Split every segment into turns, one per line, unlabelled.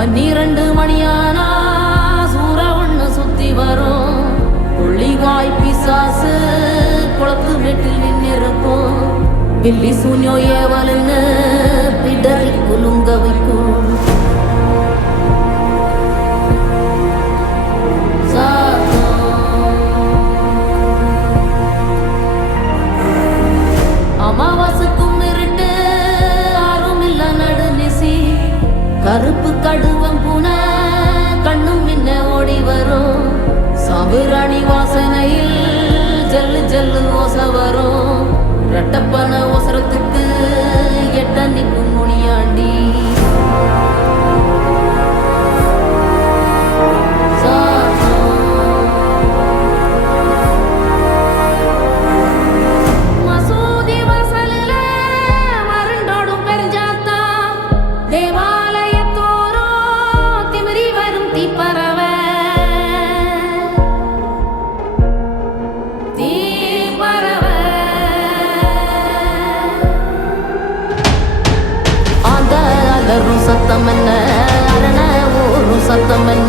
பன்னிரண்டு மணியானா சூற ஒண்ணு சுத்தி வரும். புள்ளிகாய் பிசாசு குளத்து வீட்டில் நின்னிருக்கும். பில்லி சூன்யோ ஏவலுன்னு பிடரில் குலுங்க வைக்கும். கருப்பு கடுவம் பூன கண்ணும் மின்ன ஓடி வரும். சபுராணி வாசனையில் ஜல்லு ஜல்லு ஓச வரும். ரெட்டப்பன ஓசரத்துக்கு எட்ட நிற்கும்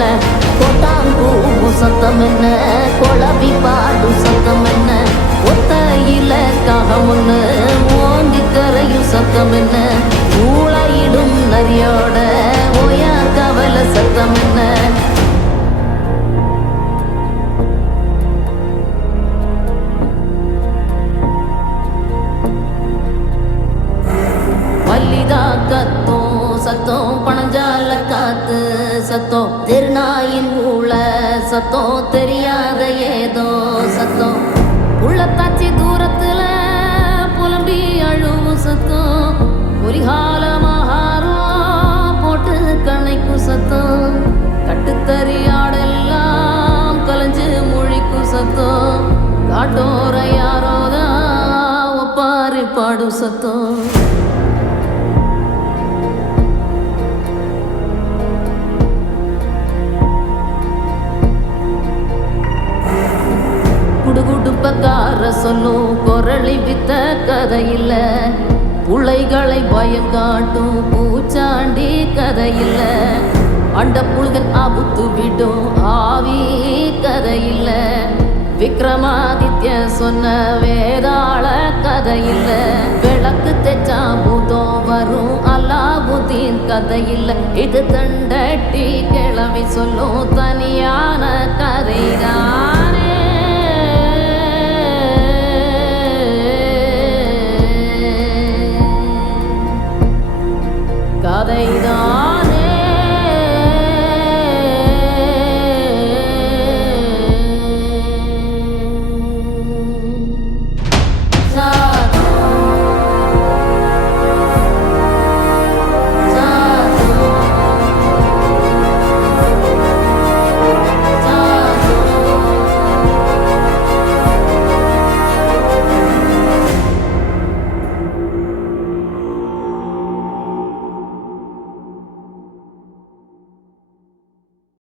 என்ன கொட்டாம்பூவும் சத்தம் என்ன குழவி பாடும் சத்தம் என்ன ஒத்தையில காகமுன்னு ஓங்கி கரையும் சத்தம் என்ன ஊழையிடும் நரியோட சத்தம் திருநாயின் ஊழ சத்தம் தெரியாத ஏதோ சத்தம். உள்ளத்தாச்சி தூரத்துல புலம்பி அழுவும் சத்தம். பொலிகாலமாகாரம் போட்டு கணைக்கும் சத்தம். கட்டுத்தறியாடெல்லாம் கலைஞ்சு முழிக்கும் சத்தம். காட்டோர யாரோதான் ஒப்பாரி பாடும் சத்தம். சொல்லும் குரளி வித்த கதையில் புள்ளைகளை பயம் காட்டும் பூச்சாண்டி கதையில் அண்ட புழுகன் அபுத்து விடும் ஆவி கதையில் விக்ரமாதித்ய சொன்ன வேதாள கதையில் விளக்கு தெச்சா பூதம் வரும் அல்லாபுதீன் கதையில் இது தண்டட்டி கிளவி சொல்லும்